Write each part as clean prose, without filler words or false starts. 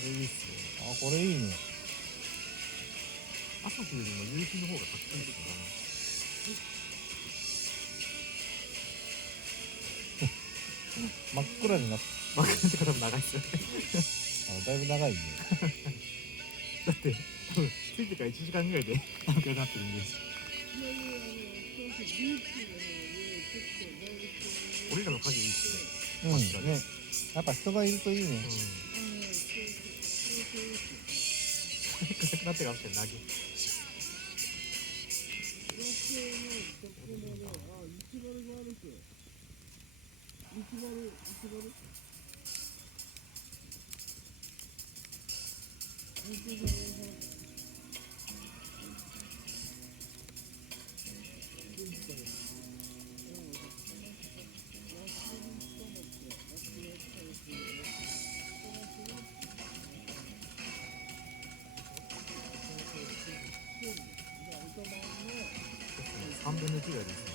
れいいっすね。あ、これいいね。朝日よりも夕日の方がかっこいいです真っ暗になって、からね。ってか多分長いっすよね。だいぶ長いね。だって多分着いてから1時間ぐらいで暗くなってるんで。俺らの影いいっすね。うん、ね。やっぱ人がいるといいね。暗くなってから確かに投げ。3分の1ぐらいですね。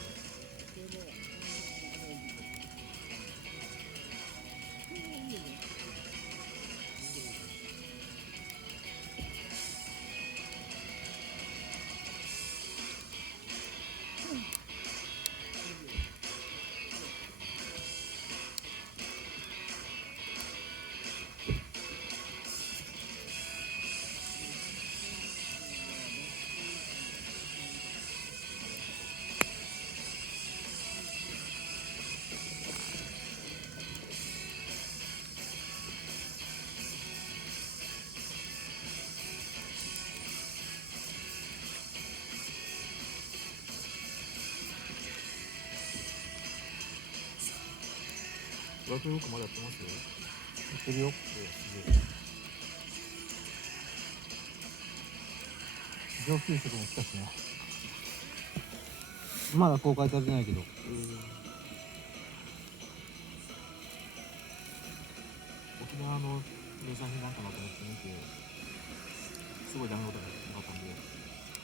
学よくまだやってますよ。やってるよ。すげえ。上級職も来たしな。まだ公開されてないけど。沖縄の名産品なんかなと思って見て、すごいダウンロードが良かったんで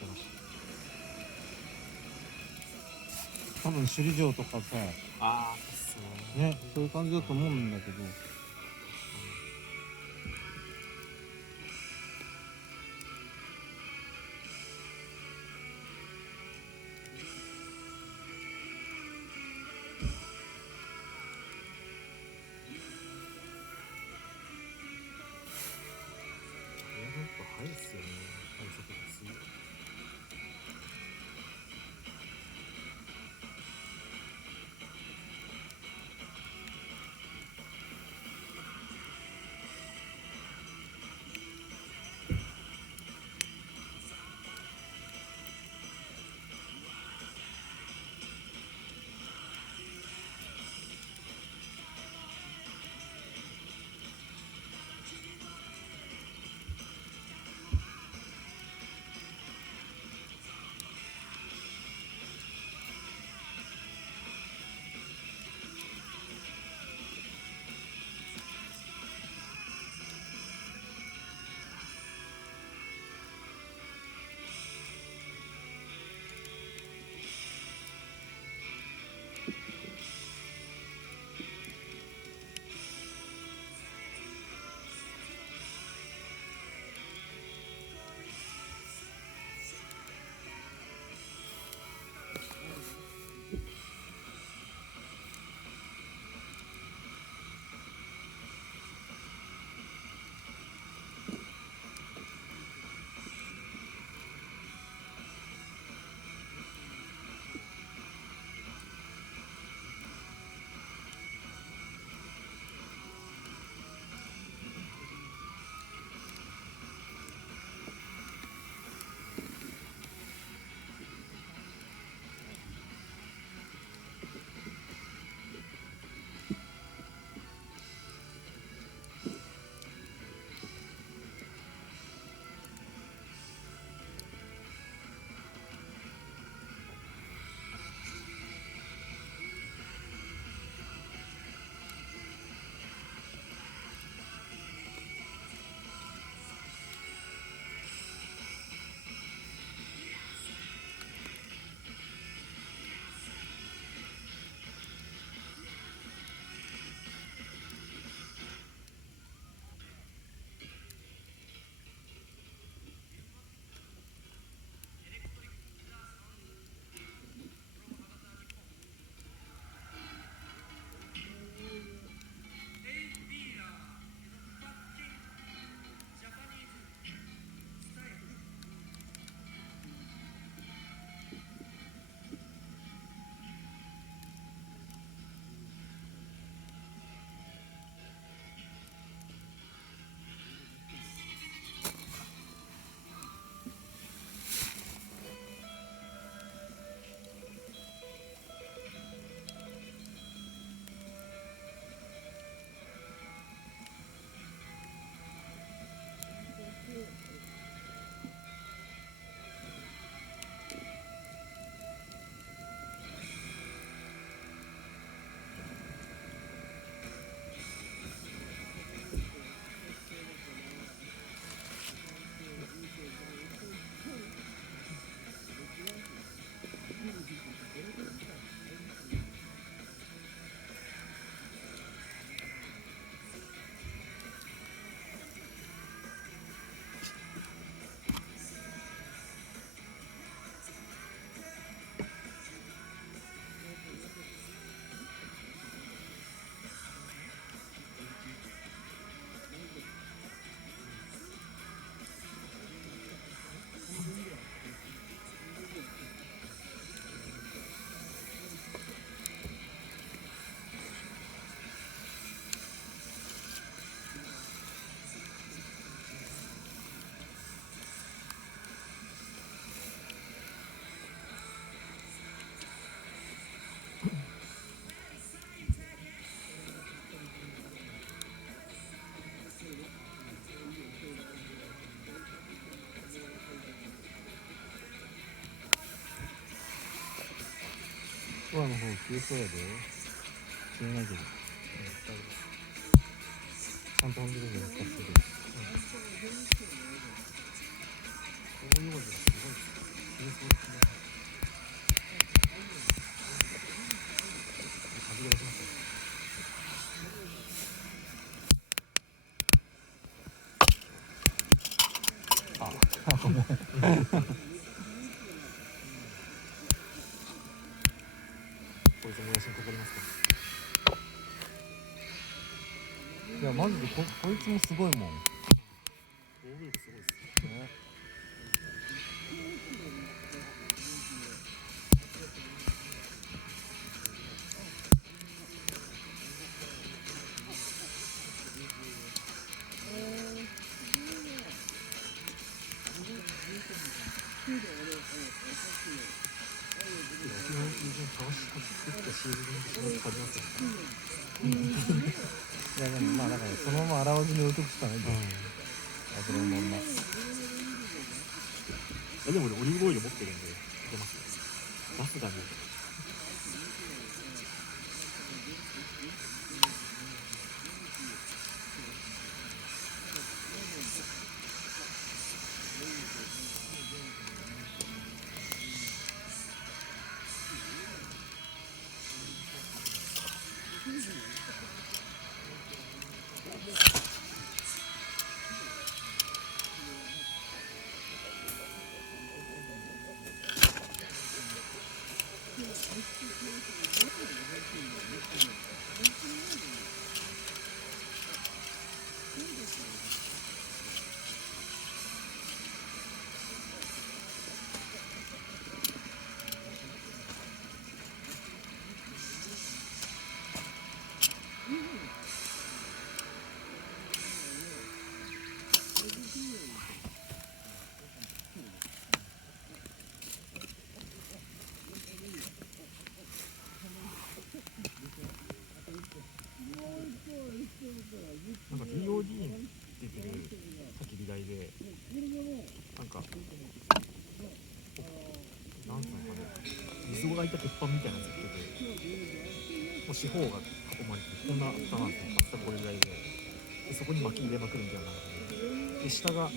出ました。多分首里城とかさ、ああ、そうっすね。ね、そういう感じだと思うんだけど。早いっすよね。快速ですよ。空の方消えそうやで。消えないけど。ちゃんと本気で復活する。紅葉樹がすごいです。消えそうな気がします。風が出しましたよ。あ、ごめん。こいつもやしにかかりますか。いやマジでこいつもすごいもん。防御力すごいです。ね。沖縄の友人倒し作ったシールドにします感じますよ。いやでもまあだからそのまま洗わずに置いとくしかないんだよ。油のまんま。でも俺オリーブオイル持ってるんで出ますよ。ガスがね。なんか POD に出てるさっき議題でなんかなんつうのかな溝が開いた鉄板みたいなのついててもう四方が囲まれてこんな蓋なんですよ。厚さこれぐらいでそこに薪入れまくるみたいな感じで下から空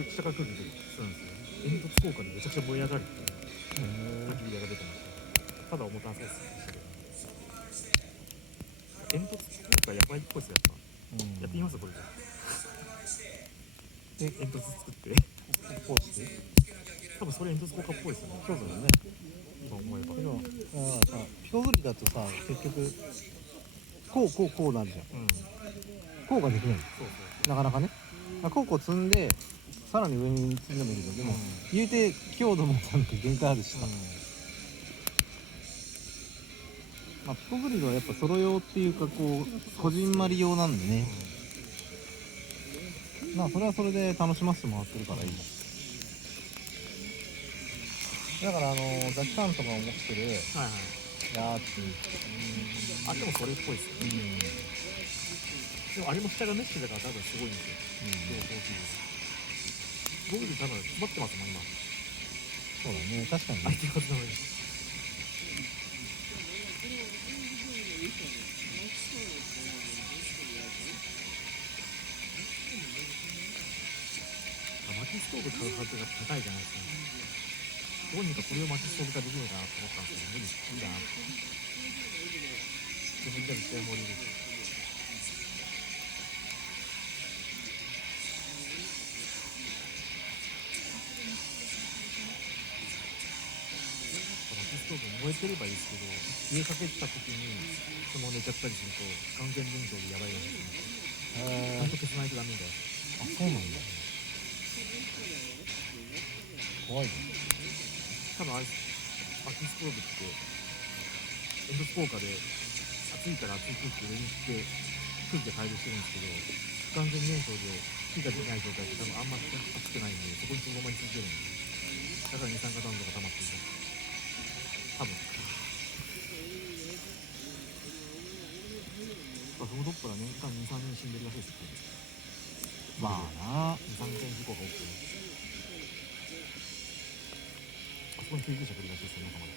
気でするんですよ。煙突効果でめちゃくちゃ燃え上がるっていう焚き火台が出てました。ただ重たそうですね。煙突効果やばいっぽいっすよ。やってみますこれで煙突作ってこうして多分それ煙突効果っぽいですよね。そうだよね。今思えばけどさピコグリだとさ結局こうなるじゃん。こうができないそうそうなかなかね。こう積んでさらに上に積んでもいいけど、でも言うて強度もなんか限界あるしさ。まあピコグリルはやっぱソロ用っていうかこうこじんまり用なんでね。まあそれはそれで楽しませてもらってるからいい。だからザキさんとかが持ってるはいはいやつ、あでもそれっぽいですよ。でもあれも下がメッシュだから多分すごいんですよ。両方大きいです。僕で多分詰まってますもん今。そうだね、確かにね。相手のはずなのに。薪ストーブ買うはずが高いじゃないですか。どうにかこれを薪ストーブ化できるのかなと思ったんですけど無理だなって。自分で絶対盛り入れて。薪ストーブ燃えてればいいですけど家かけた時にその寝ちゃったりすると完全燃焼でやばいらしいです。ちゃんと消さないとダメだよ。あ、そうなんだ。怖いね。多分あれ薪ストーブって煙突効果で暑いから熱い空気を上に振って空気が対流してるんですけど不完全燃焼で火が出ない状態って多分あんま熱くないんでそこにとどまり続けるんでだから二酸化炭素が溜まっていた多分フードップは年間2、3人死んでるらしいですよ。まあな。2、3件事故が起きてあそこに救急車来るらしいですよ中まで。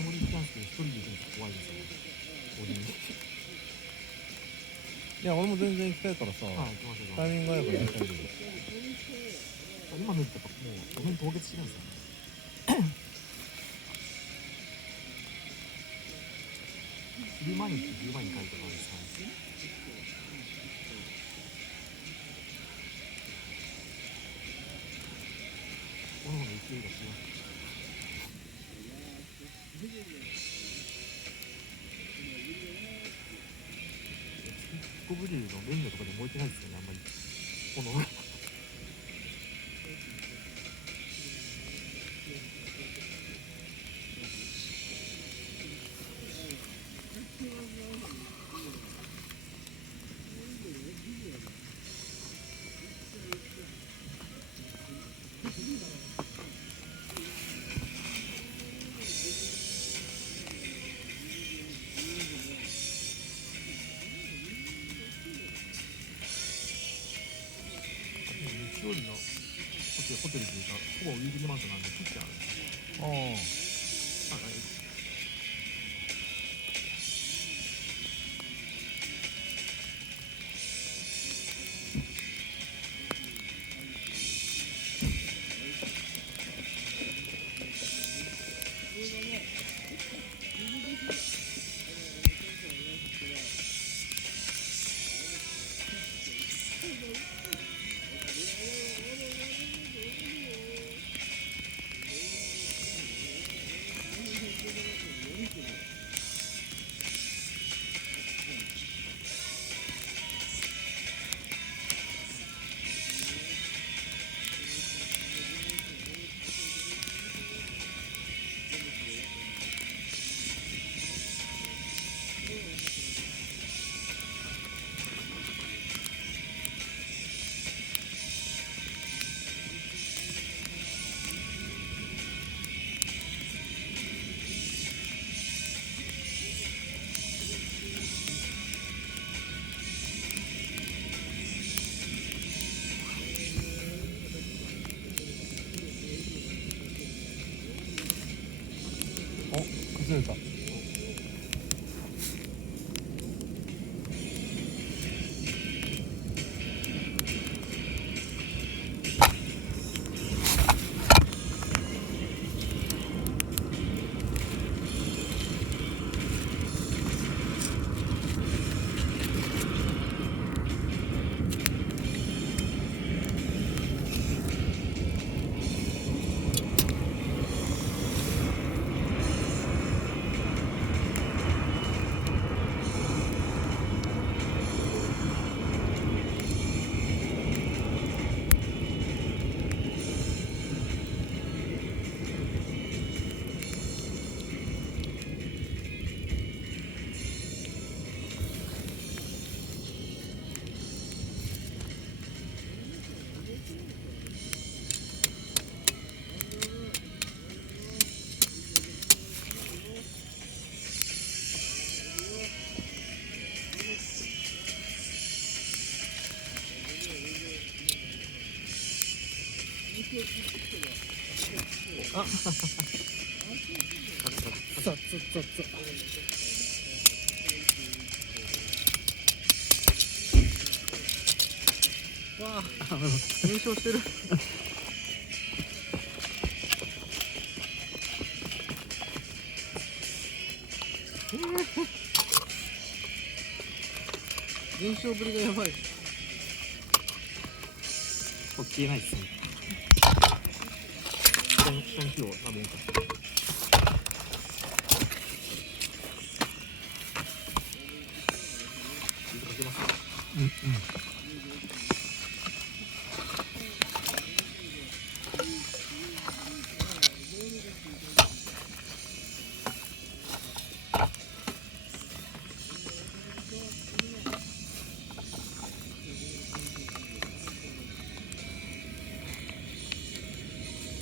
登り行ったんですけど、一人で行くの怖いですよね。俺に。いや俺も全然行きたいからさ、はい、行きましょう。タイミング合えば行きたいけど。今見るとやっぱもう路面凍結してるんですよね。昼間に行って昼間に帰るとかあるんですかね。この方の勢いが違う。スコブリルのレンガとかで燃えてないですよね、あんまり。この日曜日のホテルというか、ほぼウィークリーマンションなんで、キッチンあるんですよ。ああ。はいお、崩れた。あさわあ、優勝してる。現象ぶりがやばい。消えないですね。下に火を何本か。水かけますか。うん。